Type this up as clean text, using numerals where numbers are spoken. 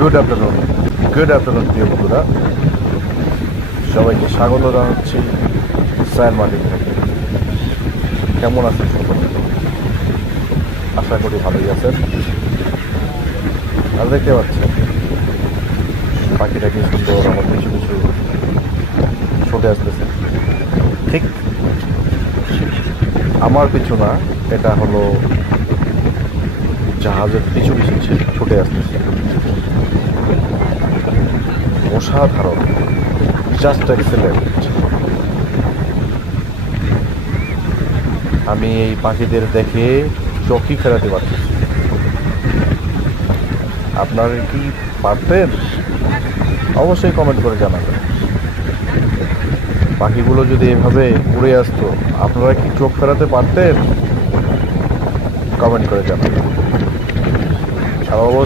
Good afternoon প্রিয় বন্ধুরা, সবাইকে স্বাগত জানাচ্ছি সায়ের মার্কেট থেকে। কেমন আছেন সকলে? আশা করি ভালোই আছেন। আর দেখতে পাচ্ছেন পাখিটা কি সুন্দর আমার কিছু কিছু ছুটে আসতেছে। ঠিক আমার পিছু না, এটা হলো জাহাজের পিছু পিছু ছুটে আসতেছে। অসাধারণ, জাস্ট এক্সেলেন্ট। আমি এই পাখিদের দেখে চোখই ফেরাতে পারছি। আপনারা কি পারতেন? অবশ্যই কমেন্ট করে জানাবেন। পাখিগুলো যদি এভাবে উড়ে আসতো, আপনারা কি চোখ ফেরাতে পারতেন? কমেন্ট করে জানাবেন। আর অবশ্যই